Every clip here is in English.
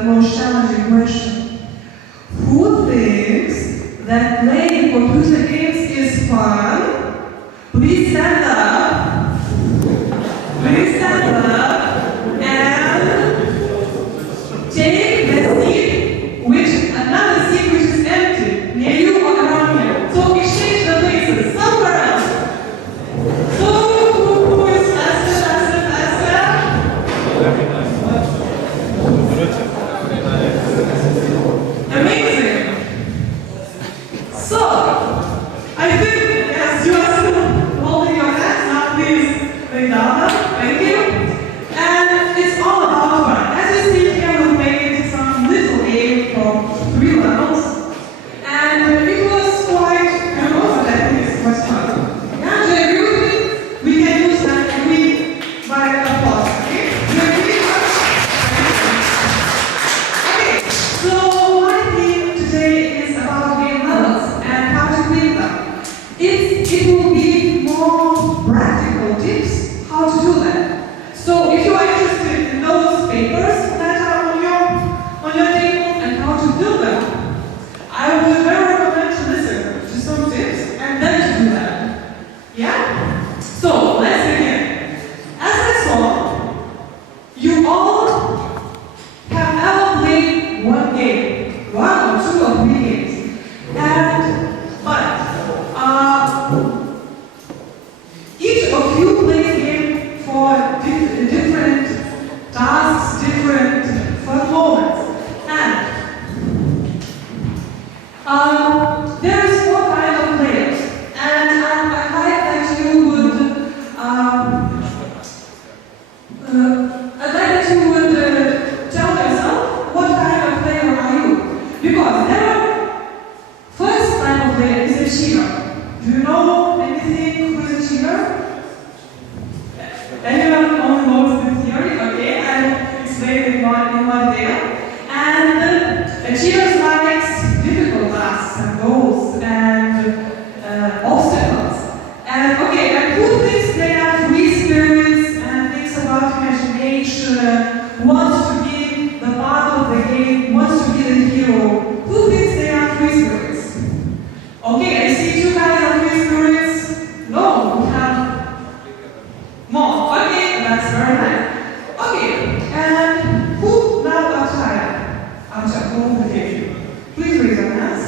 the most challenging question. Who thinks that playing computer games is fun? Please stand up. Please stand up and take the seat, another seat which is empty, near you or around here. So exchange the places somewhere else. So who is faster? Amazing. So, I think as you are still holding your hands, now please lay down. Thank you. And it's all about fun. As you see here, we made some little game from 3 levels. And it was quite, I think it was fun. Yeah, do you agree with me? We can use that by applause, okay? Do you agree with us? Okay, so my theme today is about game levels and how to clean them. It will be more practical tips how to do that. So if you are interested in those papers that are on your table and how to build them, I would very recommend to listen to some tips and then to do that. Yeah? So let's begin. As I saw, you all have ever played one game, 1 or 2 or 3 games. Each of you plays a game for different tasks, different fun moments. And there is 4 kinds of players. And I like that you would tell yourself what kind of player are you. Because first kind of player is a cheater. Do you know anything who is a cheater? Anyone only knows the theory? Okay, I'll explain it in one day. And a cheater likes difficult tasks and goals and obstacles. And okay, and who thinks they are free spirits and thinks about imagination, wants to be the part of the game, wants to be the hero? Who thinks they are free spirits? Okay, I see 2 kinds of free spirits. No, we have more. Okay, that's very nice. Okay, and who now are tired after all the game? Please raise your hands.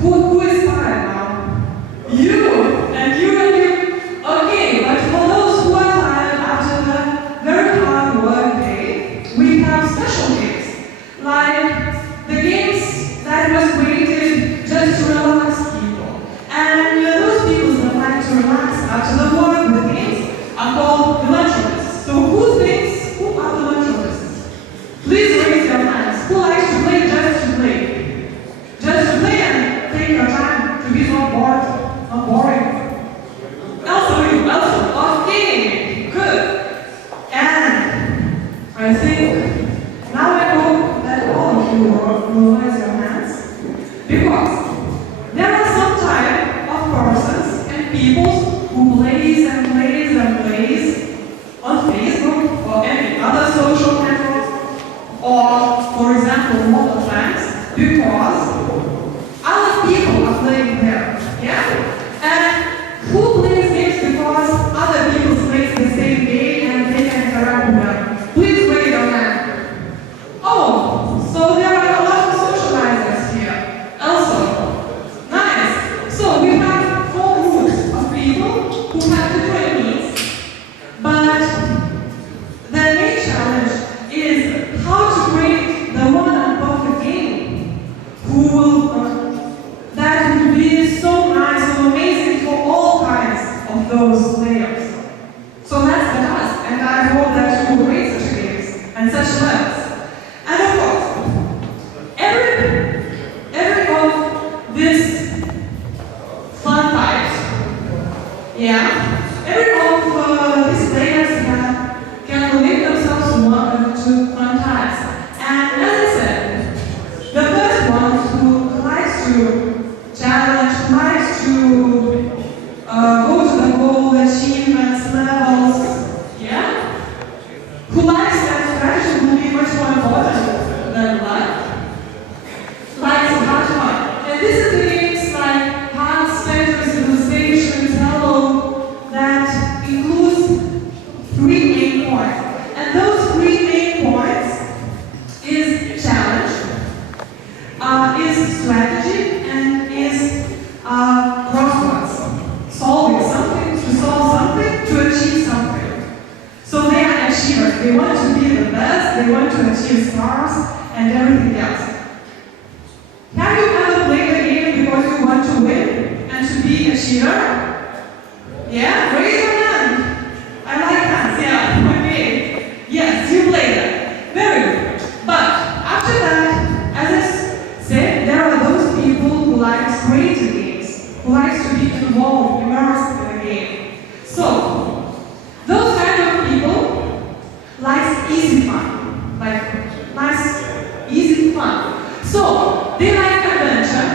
Who is tired now? You! And you. Okay, but for those who are tired after the very hard work day, we have special games. Like the games that was created just to relax people. And those people that like to relax after the work, the games, are called the lunch. So who are the lunch? Please raise your hands. Who likes to play just to play? Just to play and take your time to be not bored, not boring. Also, okay, good. And I think now I hope that all of you will raise your hands, because there are some type of persons and people who plays on Facebook or any other social network, or for example mobile phones, because other people are playing there. Yeah? And who plays games because other people play the same game and they can interact with them? Please raise your hand. Oh, so there are a lot of socializers here. Also, nice. So we have 4 groups of people who have different needs, but the main challenge is how to create the one and to achieve stars and everything else. Have you ever played a game because you want to win and to be a cheater? Yeah? Raise your hand. I like hands, yeah. Okay. Yes, you play that. Very good. But after that, as I said, there are those people who like creative games, who like to be involved, immersed in a game. So, those kind of people like easy fun, like nice, easy fun. So, they like adventure,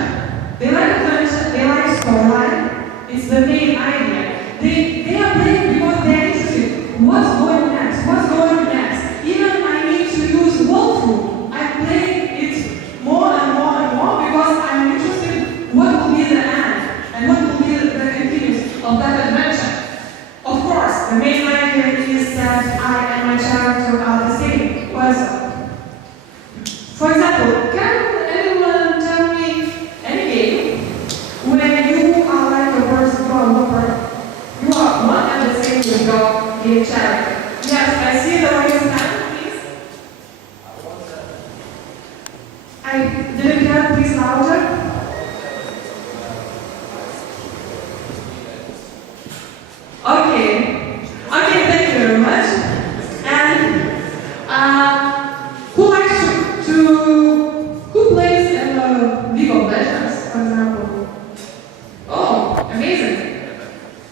they like storyline. It's the main idea. They are playing because they're interested. What's going next? What's going next? Even I need to use walkthrough. I'm playing it more and more and more because I'm interested what will be the end and what will be the continuance of that adventure. Of course, the main idea is that I and my character are the same person. For example, can anyone tell me any game when you are like a person, you are one and the same with your game character? Yes, I see the raised hand, please. I didn't hear, please louder. Okay, thank you very much. And who plays in League of Legends, for example? Oh, amazing.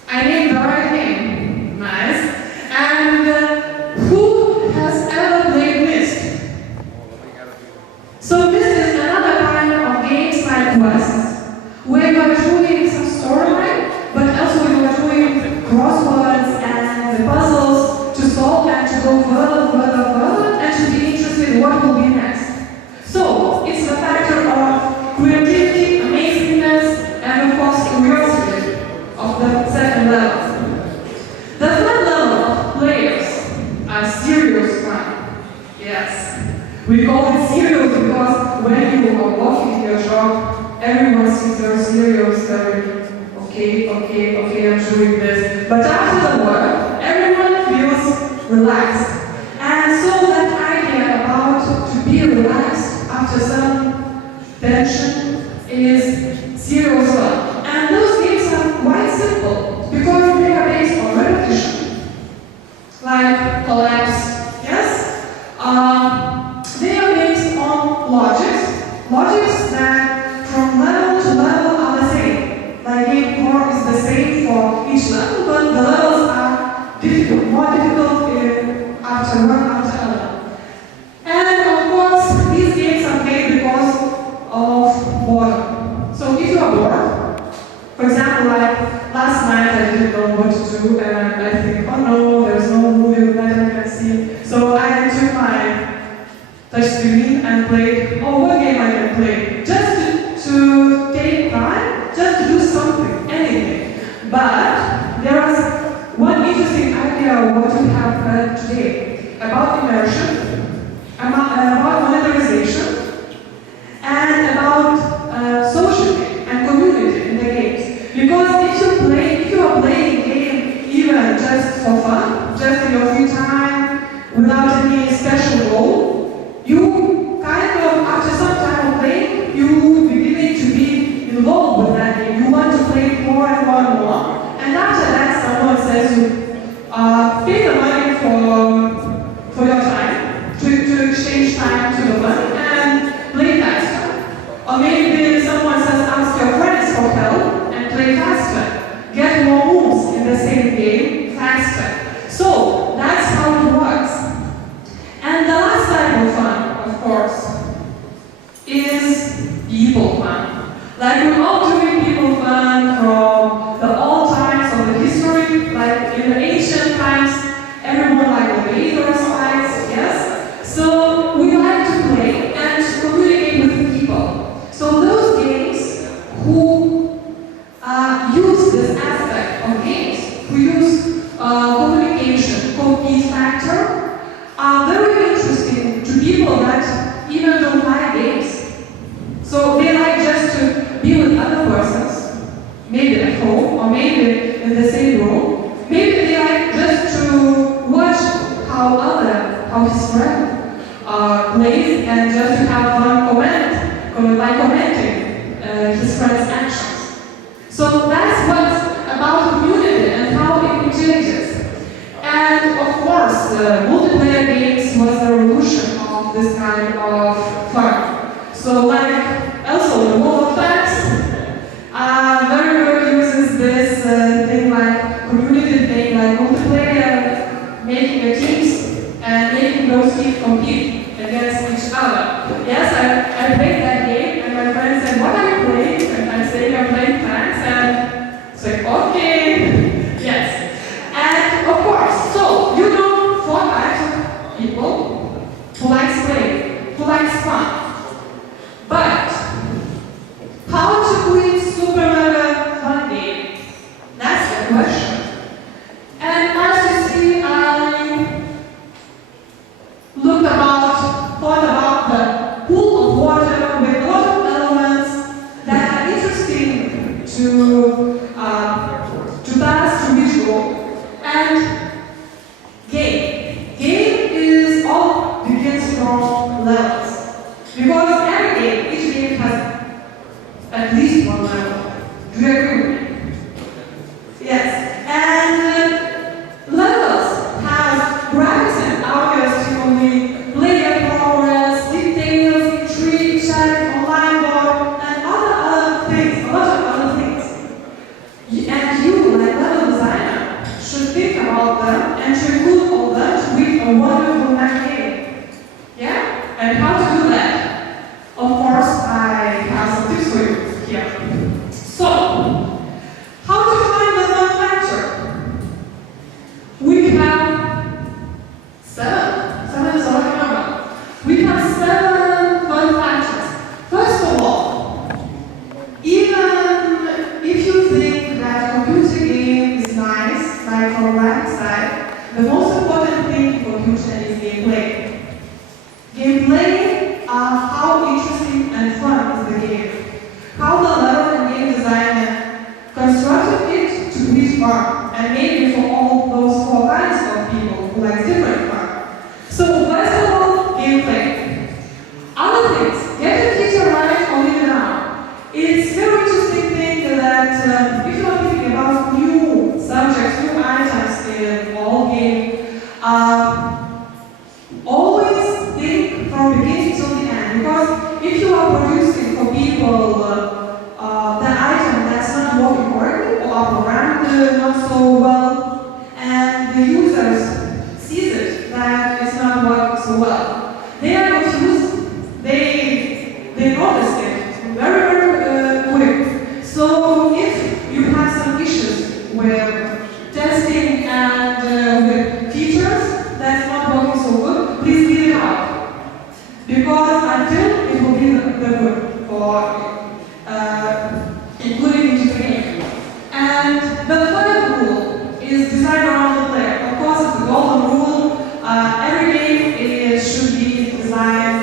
I named the right name. Nice. And who has ever played Myst? So Myst is another kind of games like quests, where you are doing some storyline, but also you are doing crosswords and the puzzles to solve and to go further, and to be interested in what will be next. So, it's a factor of creativity, amazingness, and of course curiosity of the second level. The third level of players are serious fun. Yes. We call it serious because when you are walking in your shop, everyone sees you're serious, okay, I'm doing this. But after the work, everyone feels relaxed. And so that idea about to be relaxed after some tension is serious fun. And those games are quite simple because they are based on repetition. Like collapse, yes? They are based on logics that from level to level are the same. Like game core is the same for each level, but the levels are difficult, more difficult after one after another. And of course, these games are played because of boredom. So if you are bored, for example, like last night I didn't know what to do, and I think, oh no, there's no movie that I can see. So I took my touch screen and played, what game I can play? Just to take time, just to do something, anything. But there is one interesting idea of what we have heard today about immersion, about monetization, and about social and community in the games. Because if you are playing a game even just for fun, just in your free time, without any special goal, you kind of, after some time of playing, you begin to be involved with that game. You want to play it more and more and more. And after that, someone says you pay the money for your time, to exchange time to the money and play faster. Or maybe someone says ask your friends for help and play faster. Get more moves in the same game faster. So that's how it works. And the last type of fun, of course, is people fun. Like we're all doing people fun from the old times of the history, like in the ancient times, everyone liked the Vedas fights, yes? So we like to plays and just to have one comment by commenting his friend's actions. So that's what's about community and how it changes. And of course, multiplayer games was the revolution of this kind of fun. So like also the World of Tanks, very uses this thing like community thing, like multiplayer, making the teams and making those teams compete against each other. Yes, I played that game and my friend said, what are you playing? And I say, I'm playing tanks, and it's like, okay, yes. And of course, so you know 4 types of people who likes playing, who likes fun. But how to create super mega fun game? That's the question. And as you see, I thought about the pool of water with a lot of elements that are interesting to pass to visual. And game. Game is all begins from levels. Because every game, each game has at least 1 level. Do you agree with me? Yes. And levels have graphics and audio stimuli, player progress, details, intrigue, chat, online board, and other things, a lot of other things. And you, like level designer, should think about them and to include all that to create a wonderful game. Yeah? And how to do that? Of course, I have some tips for you here. So, how to find the fun factor? We have 7 is all I remember. We have 7 fun factors. First of all, even if you think that a computer game is nice, like from right side, the most important thing in computer is gameplay. Gameplay are how interesting and fun is the game. How the level and game designer constructed it to be fun and made it for all those 4 kinds of people who like different fun. So first of all, gameplay. Other things, get the feature right or leave it out. It's very interesting thing that if you are thinking about new subjects, new items in all game, always think from beginning till the end. Because if you are producing for people the item that's not working correctly or are programmed not so well, and the users sees it that it's not working so well, they are confused. They notice it very quick. So if you have some issues with testing and with features that's not working so good, please leave it out. Because until it will be the good for including into the game. And the third rule is design around the player. Of course, it's the golden rule. Every game should be designed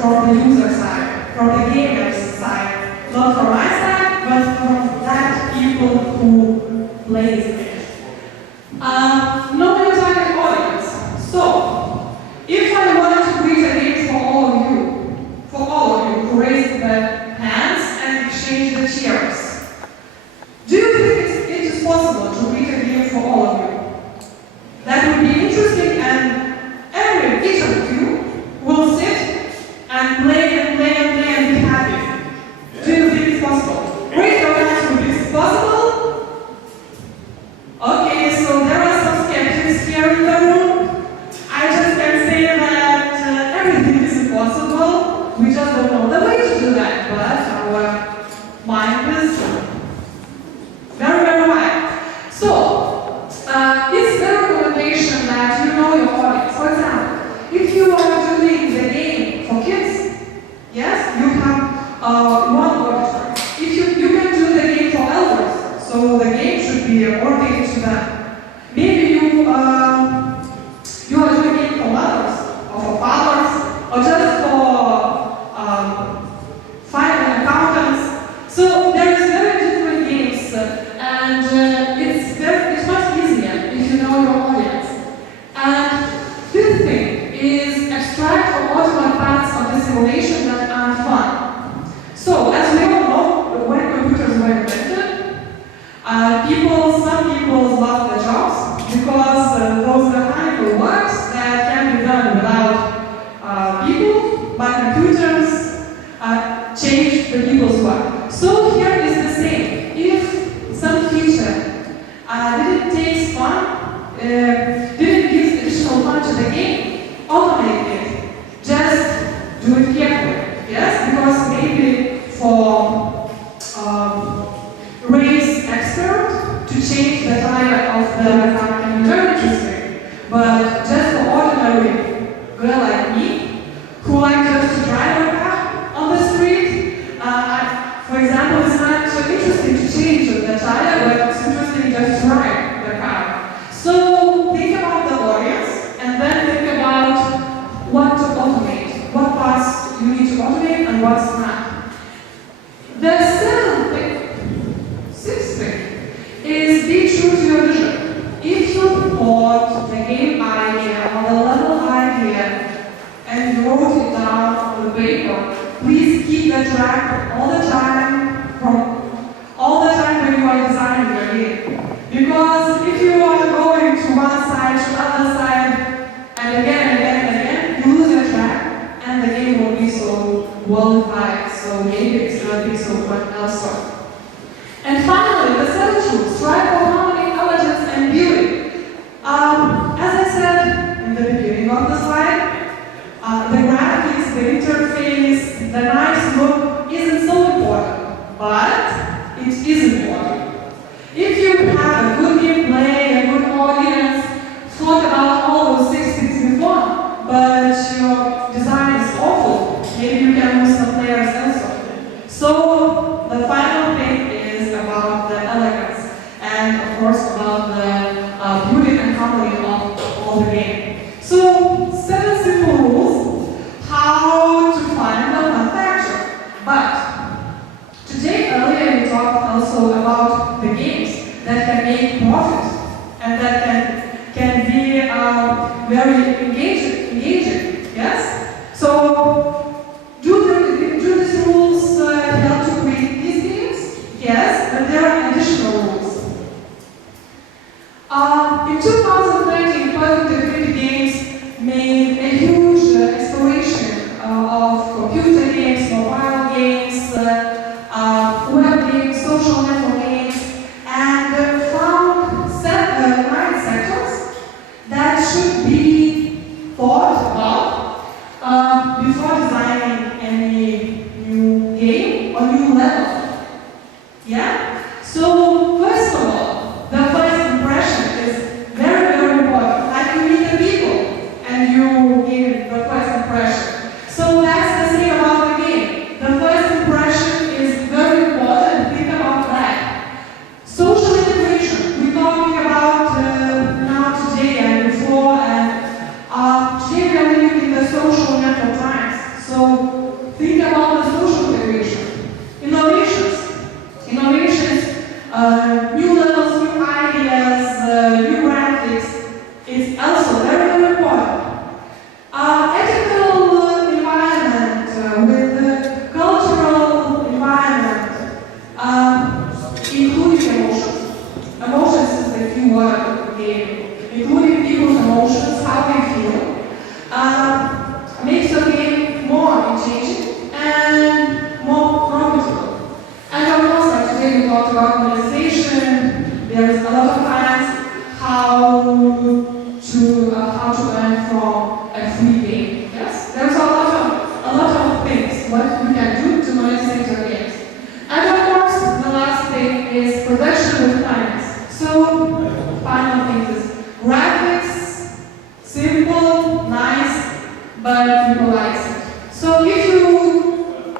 from the user side, from the gamer's side. Not from my side, but from that people who plays it. No target audience. So, if I wanted to create a game for all of you who raise the hands and exchange the cheers, do you think it is possible to create a game for all of you? That would be interesting, and each of you will say simulation that aren't fun. So, as we all know, when computers were invented, some people lost their jobs because those mechanical works that can be done without people by computers changed the people's work. So here is the same. If some feature didn't take fun, didn't give additional fun to the game, automate it. Just do it carefully. Yes, because maybe for race expert to change the tire of the car can be very interesting. But just for ordinary girl like me, who like just to drive a car on the street, for example, it's not so interesting to change the tire, but it's interesting just to ride the car. So think about the audience, and then think about what to automate, what parts you need to automate and what's not. The sixth thing is be true to your vision. If you thought the game idea or the level idea and you wrote it down on the paper, please keep the track all the time when you are designing your game. Because if you are going to one side to other side and again, you lose your track and the game will be so well-defined, so maybe it's not be so what else. And finally, the seven truths. Strive for harmony, elegance, and beauty. As I said in the beginning of the slide, the graphics, the interface, the nice look isn't so important, but it is important. If you have a good gameplay, a good audience, thought about all those 6 things before, but your design is awful, maybe you can lose some players also. So the final thing is about the elegance and of course about the beauty and harmony of all the game. So 7 simple rules how to find the manufacturer. But today earlier we talked also about the games that can make profit and that can be very engaging. Yes. So do these rules help to create these games? Yes, but there are additional rules. In 2013, Perfect Infinity Games made a huge exploration of computer games, mobile games, web games, social network games, and found 9 sectors that should be thought about before designing any new game or new level. Yeah? So, first of all, the first impression is very important. Like you meet the people and you give the first impression. So that's the thing about the game. The first impression is very important. Think about that. Social integration. We're talking about now today and before, and today we are living in the social network times. So think about the social integration. Innovations, new levels, new ideas, new graphics is also very important. Ethical environment with the cultural environment, including emotions. Emotions is the key word of the game. Including people's emotions, how they feel, makes the game more engaging and more profitable. And of course, like today we talked about monetization. There's a lot of times how to earn from a free game. Yes, there's a lot of things what you can do to monetize your games. And of course, the last thing is production with kindness. So, final thing is graphics, simple, nice, but people like it. So if you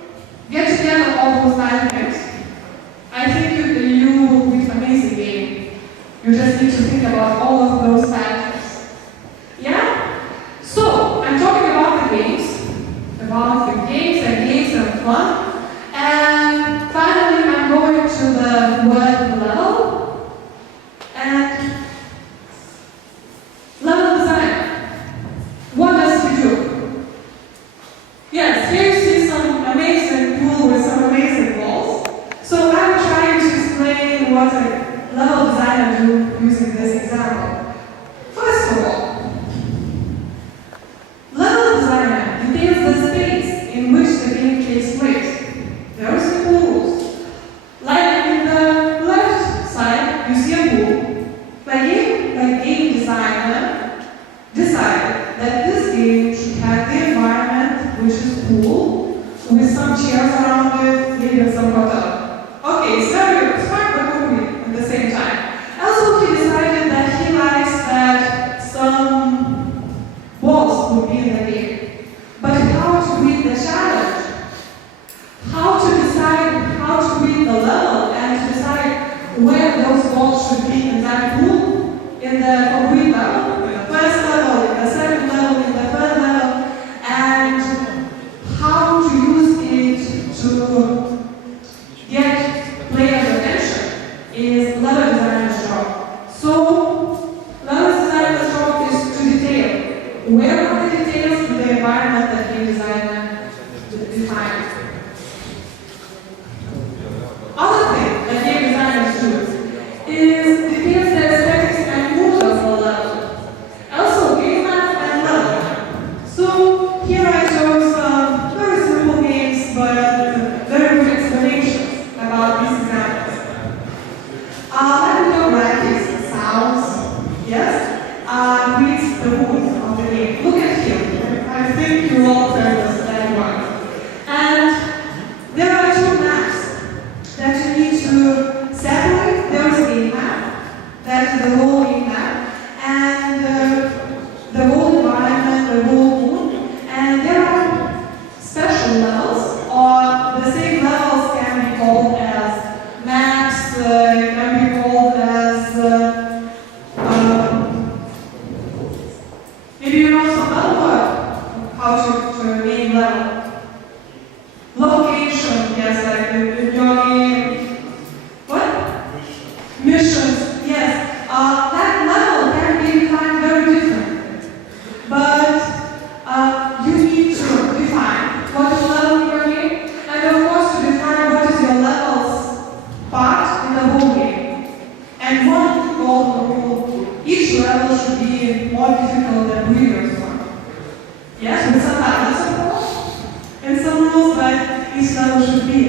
get together all those 9 things, I think you will make an amazing game. You just need to think about all of those factors. Yeah? So, I'm talking about the games and fun. And finally, I'm going to the word level. And level design. What does it do? Yes, here's what a level designer do using this example. First of all, level designer details the space in which the game takes place. Very simple rules. Like in the left side, you see a pool. The game designer decided that this game should have the environment, which is pool, with some chairs around it, maybe some water. Okay, it's very smart but concrete at the same time. Also, he decided that he likes that some balls would be in the game. But how to read the challenge? How to decide how to read the level and to decide where those balls should be in that pool? In the concrete level, in the first level, in the second level, in the third level, and how to use it to get players' attention is level designer's job. So, level designer's job is to detail. Where are the details in the environment that game designer defines? Other thing that game designers do is details the aesthetics and mood of the level. Also, game math and level. So here I chose some very simple games, but very good explanations about these examples. Let me know graphics, sounds, yes, reads the mood of the game. Look at here. I think you all can understand why. And there are two maps that you need to separate. There is a game map, that is the whole game map, and the whole environment, the whole moon, and there are special levels, or the same levels can be called as maps, can be called as, maybe you know some other word, how to name level. Location, yes, like in your game. What? Missions, yes. That level can be defined very differently. But you need to define what is level in your game, and of course to define what is your levels part in the whole game. And one golden rule, each level should be more difficult than previous one. Yes, with some balance of course, and some rules that each level should be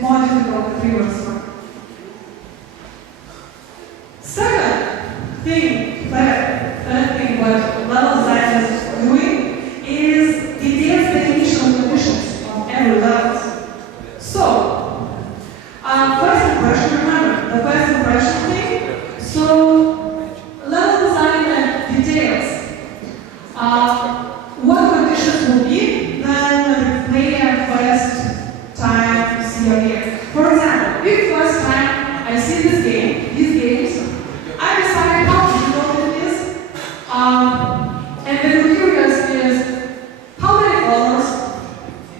more difficult than previous one. Second thing, third thing what level design is doing is details the initial conditions of every level. So, first impression, remember, the first impression thing. So, level design details what conditions will be when the player first time see a game. For example, if first time I see these games, I decide how difficult it is, and then curious is how many colors,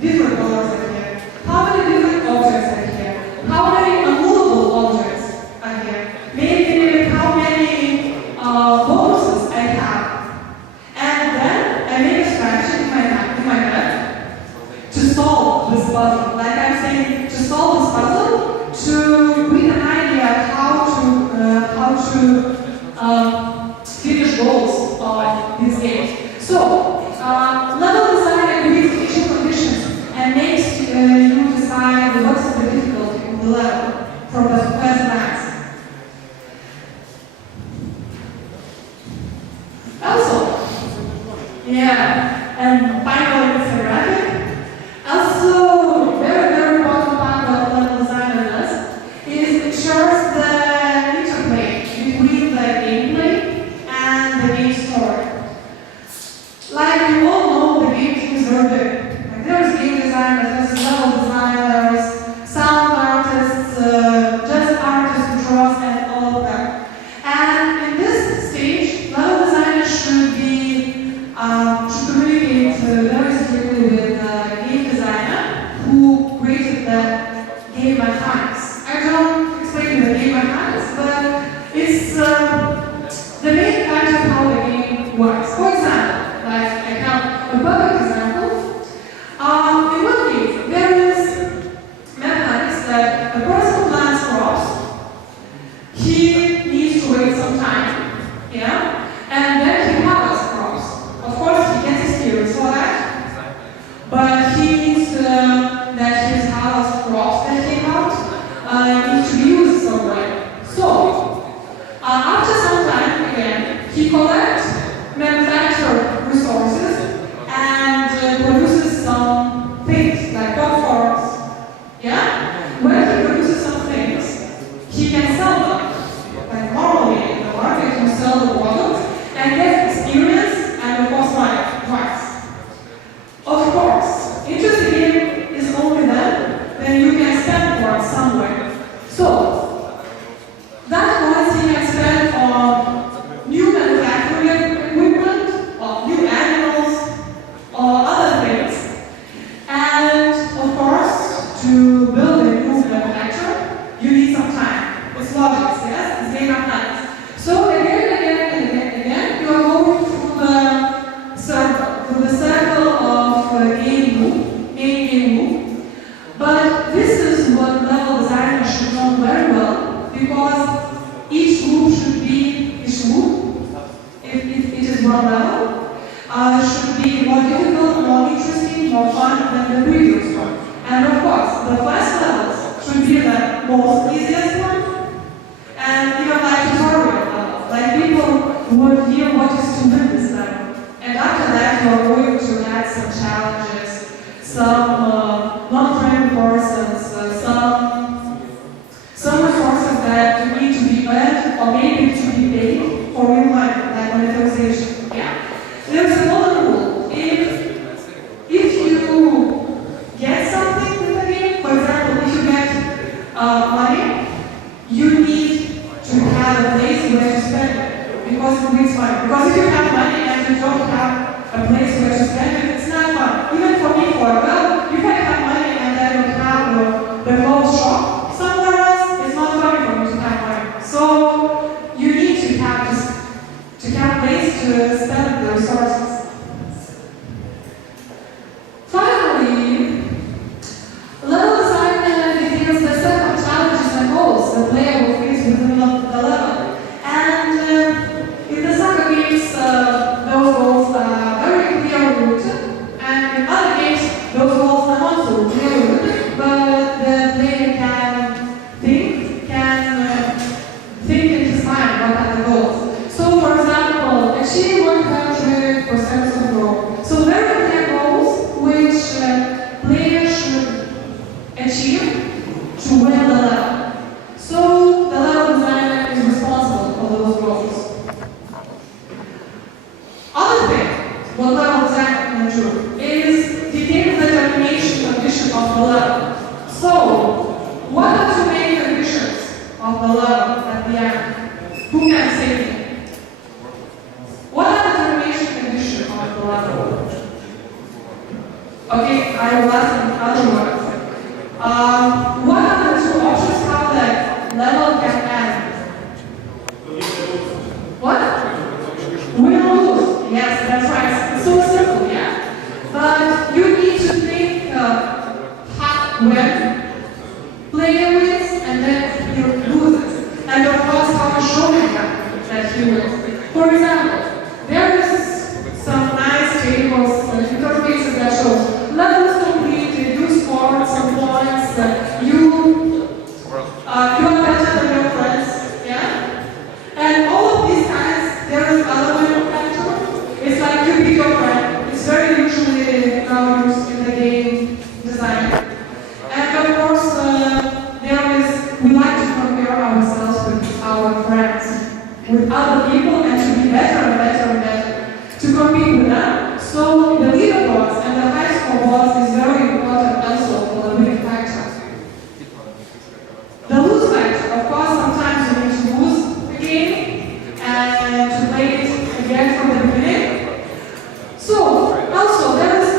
different colors are here, how many different objects are here, how many unmovable objects are here, maybe how many bonuses I have, and then I make a strategy in my head to solve this puzzle. Like I'm saying, to solve this puzzle, to bring an idea how to finish goals of these games. So, level design agrees initial conditions and makes you decide what's the difficulty of the level from the first glance. Also, yeah, and finally it's a graphic. Also, very important part of level designer does is ensures the interplay between the gameplay and the game story. Like you all know, the game teams are big. Like there's game designers, there's level designers, sound artists, just artists, controls, and all of that. And in this stage, level designers should communicate very that his house crops that came out need to be used somewhere. So, after some time, again, he collects manufactured resources and produces some things like popcorns. Yeah? When he produces some things, he can sell them. Like normally in the market, you sell the products and get experience and of course money twice. Of course, interest again is only then you can spend for it somewhere. So, that coins he can spend on new manufacturing equipment, or new animals, or other things. And of course, to build a new manufacturer, you need some time. It's logic, yes? It's game of times. So again, you are going through the circle of game loop. But this is what level designer should know very well, because each loop, if it is one level, should be more difficult, more interesting, more fun than the previous one. And of course, the first levels should be the most easiest one, and even like tutorial level. Like people would hear what is to win this level. And after that, you are going to add some challenges, some non-friendly persons, some resources that you need to be earned or maybe to be paid for real money, like monetization. Yeah? There's another rule. If you get something in the game, for example, if you get money, you need to have a place where to spend it, because it brings money. Because if you have money and you don't have a place where to spend it, it's not fun. Even for me, for a girl, you can have money and then you have the clothes shop somewhere else, it's not funny for me to have money. So you need to have a place to spend the resources. Finally, level design details the set of challenges and goals the player will face within the level. And in the soccer games, those goals are very clearly written, and in other games, those goals are not so clearly written, but the player can think in his mind what are the goals. So, for example, achieve 100% of growth. So, very clear goals which players should achieve to win the level. So, the level designer is responsible for those goals. Other thing, what level designer can do is detail the termination condition of the level. So, what are the main conditions of the level at the end? Who can say it? What are the termination conditions of the level? Okay, I will ask in other words. What are the two options how the level can end? What? Win or lose. Yes, that's right. It's so simple, yeah. But you need to think when player wins and then he loses. And of course, how to show him that he wins. For example, there is some nice tables and interfaces that shows levels completed, you scored some points, you are better than your friends, yeah? And all of these kinds, there is other way of factor. It's like you beat your friend. It's very usually now used in the game design. And of course, we like to compare ourselves with our friends, with other people, and to be better and better and better, to compete with them. So the leaderboards and the high score boards is very important also for the winning factor. The lose factor, of course, sometimes you need to lose the game and to play it again from the beginning. So also there is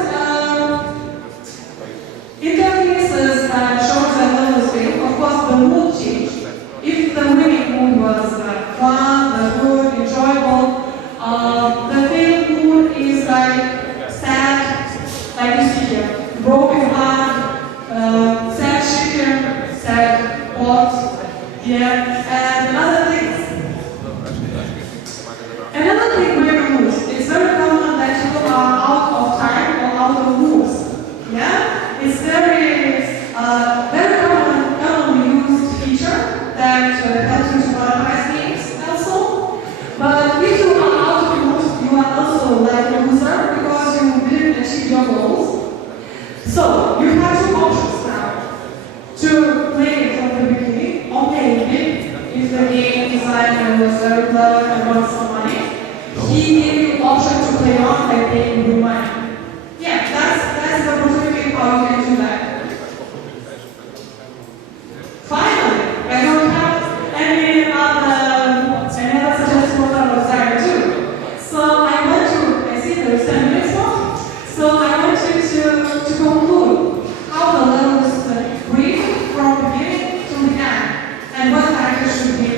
So, you have two options now. To play it from the beginning, or maybe, if the game designer was very clever and wants some money, he gave you option to play on by paying you money. Yeah, that's the opportunity how you can do that. Finally, I don't have any other suggestions for the designer too. So I want to, I see there's 10 minutes more, so I want you to conclude how the levels breathe from the beginning to the end, and what character should be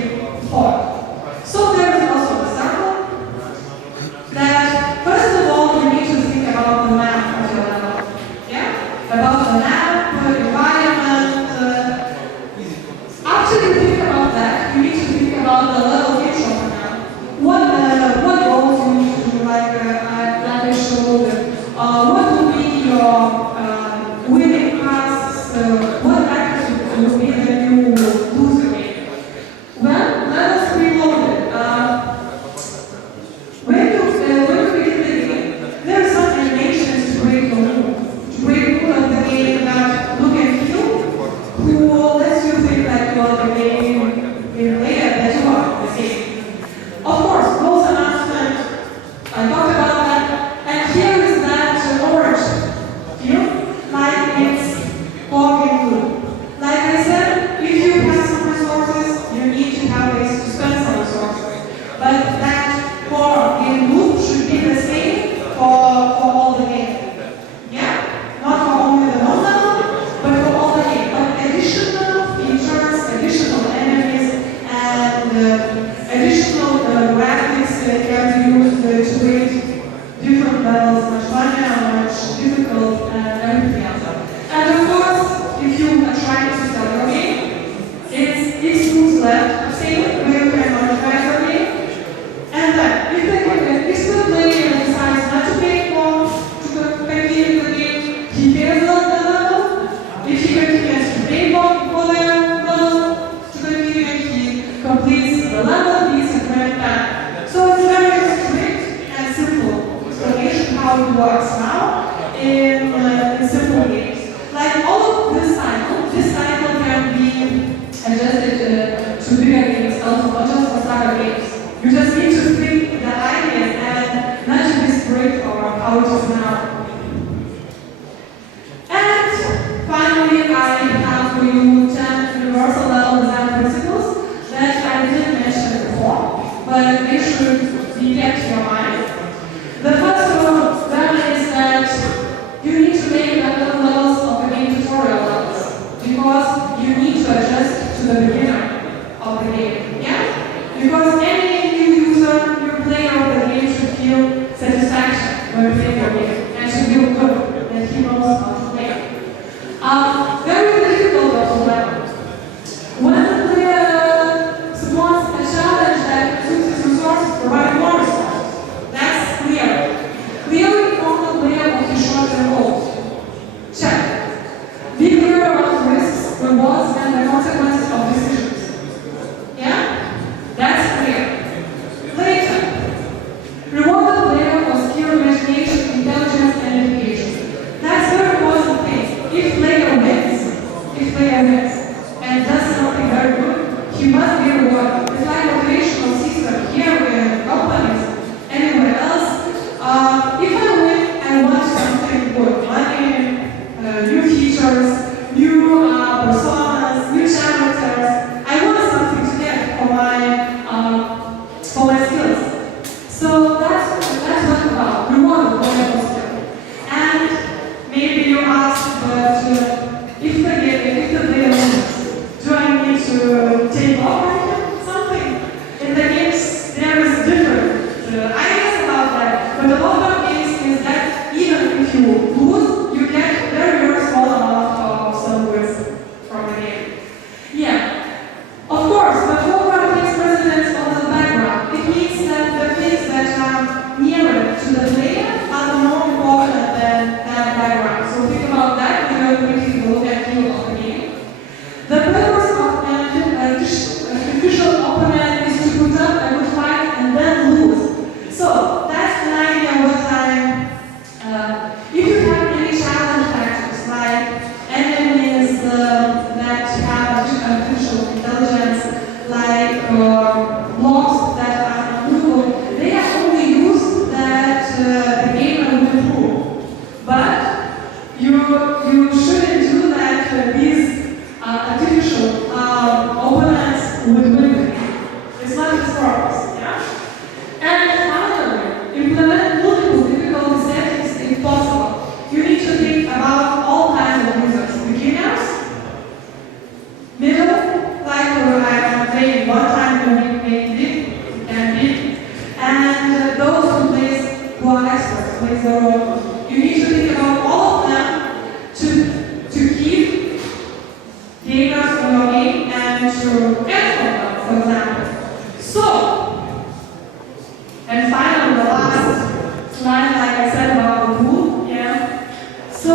for. So there is also the circle that, first of all, you need to think about the map of your level. Yeah? About the map, the environment. After you think about that, you need to think about the level intro now. What goals you need to do, like I showed. What will be your winning paths? What actions will be when you lose the game? Well, let us reload it. When you begin the game, there are some animations to break the mood. To break the mood of the game that look at you, who lets you think that you are the game later that you are the game. Of course, goals announcement, I talked about that, and here is that orange feel like it's walking through. Like I said, if you have some resources, you need to have ways to spend some resources. But that core in blue should be the same for all the game. Yeah? Not for only the one level, but for all the game. But additional features, additional enemies, and additional graphics can be used to create different levels, much funnier, much difficult, and everything else. And of course, if you are trying to sell your game, it's tools left of saying where you can monetize your game. And then, if the player decides not to pay more to continue the game, he pays the level. If he continues to pay more for the level to continue, he completes the level, he's a grand plan. So it's very strict and simple explanation how it works now in simple games. Like all of this cycle can be adjusted to bigger games also, not just for smaller games. You just need to think the ideas and not to be strict or how it is now. And finally, I have for you 10 universal level design principles that I didn't mention before, but they should be kept in your mind. The first of them is that you need to make the levels of the game tutorial levels, because you need to adjust to the beginner of the game. Yeah? Because any new user, new player of the game should feel satisfaction when playing your game, and should feel good that he knows how to play. Very difficult also. When the player supports a challenge that suits his resources, provide more resources. That's clear. Clearly inform the player of his short-term goals. you shouldn't do that. These artificial opponents would win. It's not its purpose. Yeah. And finally, implement multiple difficulty settings if possible. You need to think about all kinds of users: beginners, middle, like I'm playing one time a week, maybe, and big, and those who are experts, plays their role. You need to think about all of them to keep gamers in your game and to get from them, for example. So, and finally, the last slide, like I said about the pool, yeah. So,